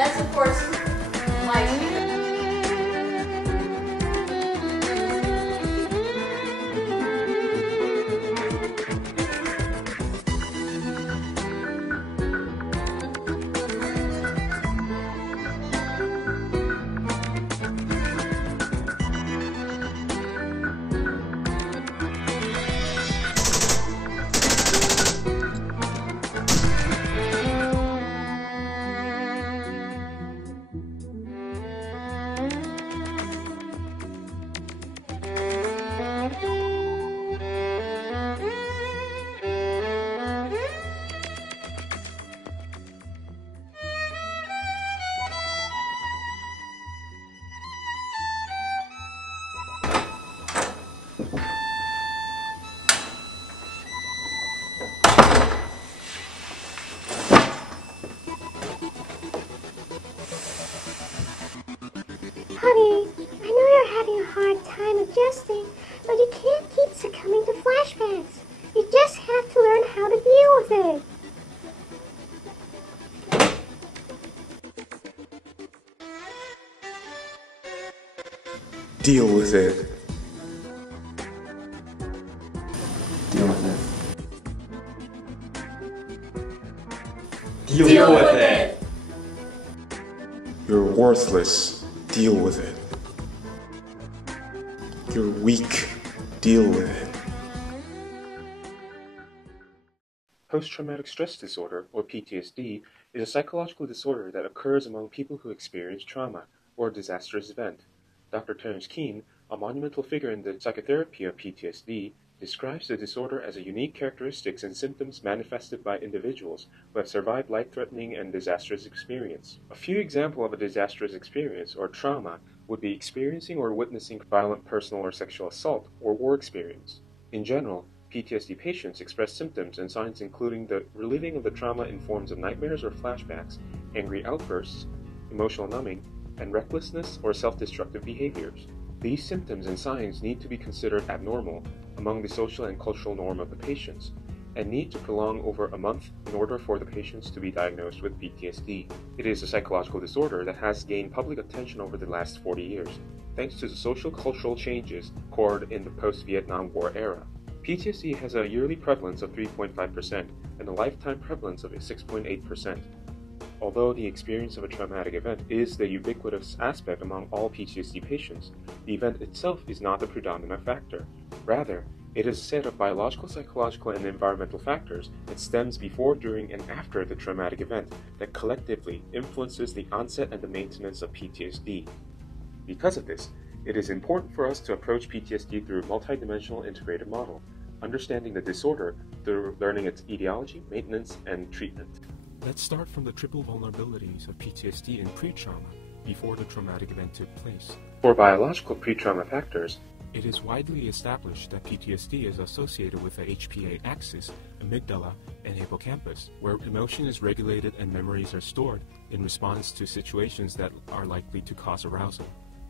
that's of course life. Honey, I know you're having a hard time adjusting, but you can't keep succumbing to flashbacks. You just have to learn how to deal with it. Deal with it. Deal with it. Deal with it. You're worthless. Deal with it. You're weak. Deal with it. Post-traumatic stress disorder, or PTSD, is a psychological disorder that occurs among people who experience trauma or a disastrous event. Dr. Terence Keane, a monumental figure in the psychotherapy of PTSD, describes the disorder as a unique characteristics and symptoms manifested by individuals who have survived life-threatening and disastrous experience. A few examples of a disastrous experience or trauma would be experiencing or witnessing violent personal or sexual assault or war experience. In general, PTSD patients express symptoms and signs including the reliving of the trauma in forms of nightmares or flashbacks, angry outbursts, emotional numbing, and recklessness or self-destructive behaviors. These symptoms and signs need to be considered abnormal among the social and cultural norm of the patients, and need to prolong over a month in order for the patients to be diagnosed with PTSD. It is a psychological disorder that has gained public attention over the last 40 years, thanks to the social-cultural changes occurred in the post-Vietnam War era. PTSD has a yearly prevalence of 3.5% and a lifetime prevalence of 6.8%. Although the experience of a traumatic event is the ubiquitous aspect among all PTSD patients, the event itself is not the predominant factor. Rather, it is a set of biological, psychological, and environmental factors that stems before, during, and after the traumatic event that collectively influences the onset and the maintenance of PTSD. Because of this, it is important for us to approach PTSD through a multidimensional integrated model, understanding the disorder through learning its etiology, maintenance, and treatment. Let's start from the triple vulnerabilities of PTSD in pre-trauma, before the traumatic event took place. For biological pre-trauma factors, it is widely established that PTSD is associated with the HPA axis, amygdala, and hippocampus, where emotion is regulated and memories are stored in response to situations that are likely to cause arousal.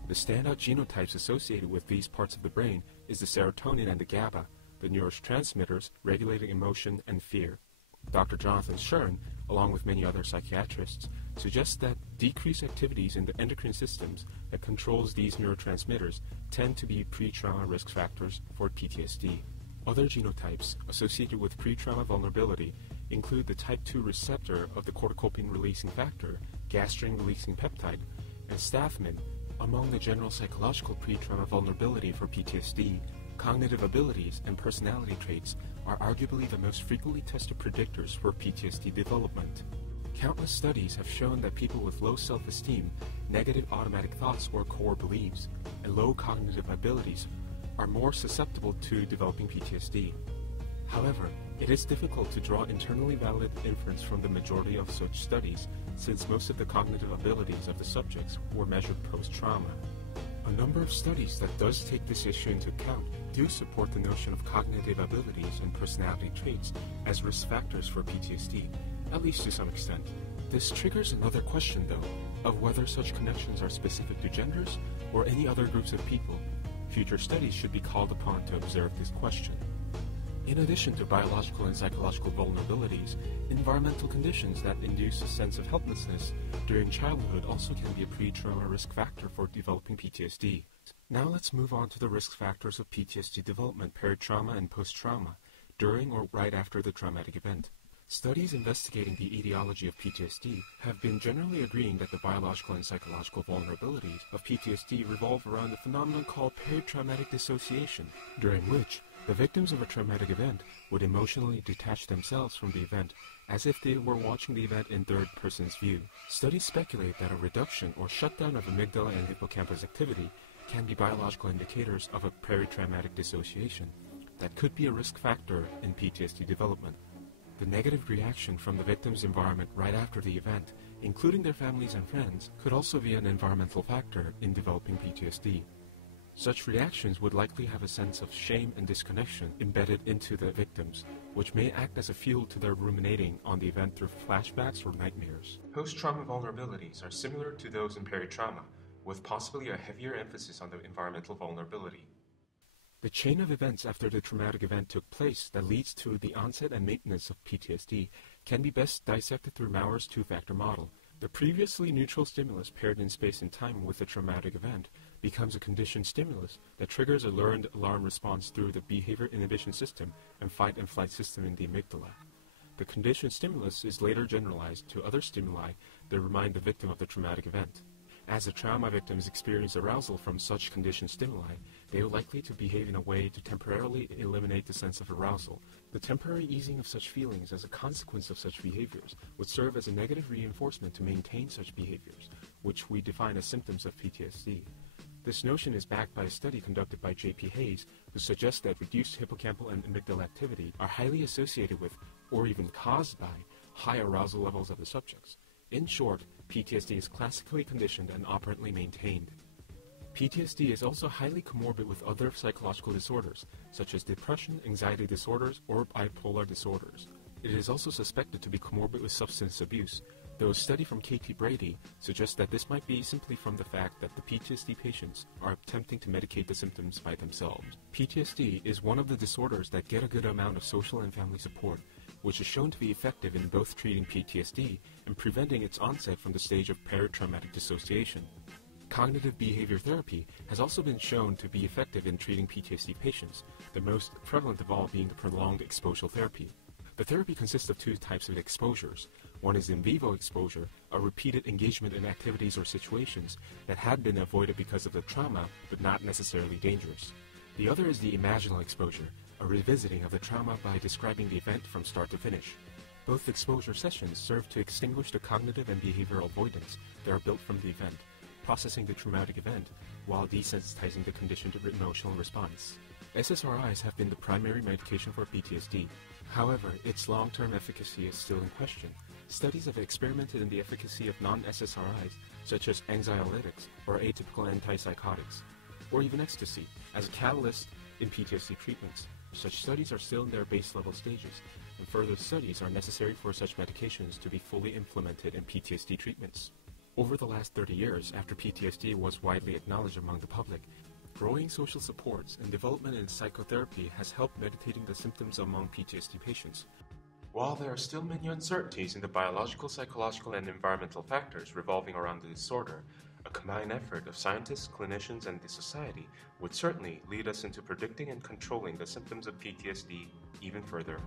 The standout genotypes associated with these parts of the brain is the serotonin and the GABA, the neurotransmitters regulating emotion and fear. Dr. Jonathan Shern, along with many other psychiatrists, suggests that decreased activities in the endocrine systems that controls these neurotransmitters tend to be pre-trauma risk factors for PTSD. Other genotypes associated with pre-trauma vulnerability include the type 2 receptor of the corticotropin-releasing factor, gastrin-releasing peptide, and stathmin. Among the general psychological pre-trauma vulnerability for PTSD, cognitive abilities and personality traits are arguably the most frequently tested predictors for PTSD development. Countless studies have shown that people with low self-esteem, negative automatic thoughts or core beliefs, and low cognitive abilities are more susceptible to developing PTSD. However, it is difficult to draw internally valid inference from the majority of such studies, since most of the cognitive abilities of the subjects were measured post-trauma. A number of studies that does take this issue into account do support the notion of cognitive abilities and personality traits as risk factors for PTSD, at least to some extent. This triggers another question, though, of whether such connections are specific to genders or any other groups of people. Future studies should be called upon to observe this question. In addition to biological and psychological vulnerabilities, environmental conditions that induce a sense of helplessness during childhood also can be a pre-trauma risk factor for developing PTSD. Now let's move on to the risk factors of PTSD development, peri-trauma and post-trauma, during or right after the traumatic event. Studies investigating the etiology of PTSD have been generally agreeing that the biological and psychological vulnerabilities of PTSD revolve around a phenomenon called peri-traumatic dissociation, during which the victims of a traumatic event would emotionally detach themselves from the event as if they were watching the event in third person's view. Studies speculate that a reduction or shutdown of amygdala and hippocampus activity can be biological indicators of a peri-traumatic dissociation that could be a risk factor in PTSD development. The negative reaction from the victim's environment right after the event, including their families and friends, could also be an environmental factor in developing PTSD. Such reactions would likely have a sense of shame and disconnection embedded into the victims, which may act as a fuel to their ruminating on the event through flashbacks or nightmares. Post-trauma vulnerabilities are similar to those in peri-trauma, with possibly a heavier emphasis on the environmental vulnerability. The chain of events after the traumatic event took place that leads to the onset and maintenance of PTSD can be best dissected through Mauer's two-factor model. The previously neutral stimulus paired in space and time with the traumatic event becomes a conditioned stimulus that triggers a learned alarm response through the behavior inhibition system and fight and flight system in the amygdala. The conditioned stimulus is later generalized to other stimuli that remind the victim of the traumatic event. As the trauma victims experience arousal from such conditioned stimuli, they are likely to behave in a way to temporarily eliminate the sense of arousal. The temporary easing of such feelings as a consequence of such behaviors would serve as a negative reinforcement to maintain such behaviors, which we define as symptoms of PTSD. This notion is backed by a study conducted by J.P. Hayes, who suggests that reduced hippocampal and amygdala activity are highly associated with, or even caused by, high arousal levels of the subjects. In short, PTSD is classically conditioned and operantly maintained. PTSD is also highly comorbid with other psychological disorders, such as depression, anxiety disorders, or bipolar disorders. It is also suspected to be comorbid with substance abuse, though a study from K.T. Brady suggests that this might be simply from the fact that the PTSD patients are attempting to medicate the symptoms by themselves. PTSD is one of the disorders that get a good amount of social and family support, which is shown to be effective in both treating PTSD and preventing its onset from the stage of peri-traumatic dissociation. Cognitive behavior therapy has also been shown to be effective in treating PTSD patients, the most prevalent of all being the prolonged exposure therapy. The therapy consists of two types of exposures. One is in vivo exposure, a repeated engagement in activities or situations that had been avoided because of the trauma, but not necessarily dangerous. The other is the imaginal exposure, a revisiting of the trauma by describing the event from start to finish. Both exposure sessions serve to extinguish the cognitive and behavioral avoidance that are built from the event, processing the traumatic event while desensitizing the conditioned emotional response. SSRIs have been the primary medication for PTSD. However, its long-term efficacy is still in question. Studies have experimented in the efficacy of non-SSRIs, such as anxiolytics or atypical antipsychotics, or even ecstasy, as a catalyst in PTSD treatments. Such studies are still in their base-level stages, and further studies are necessary for such medications to be fully implemented in PTSD treatments. Over the last 30 years, after PTSD was widely acknowledged among the public, growing social supports and development in psychotherapy has helped meditating the symptoms among PTSD patients. While there are still many uncertainties in the biological, psychological, and environmental factors revolving around the disorder, a combined effort of scientists, clinicians, and the society would certainly lead us into predicting and controlling the symptoms of PTSD even further.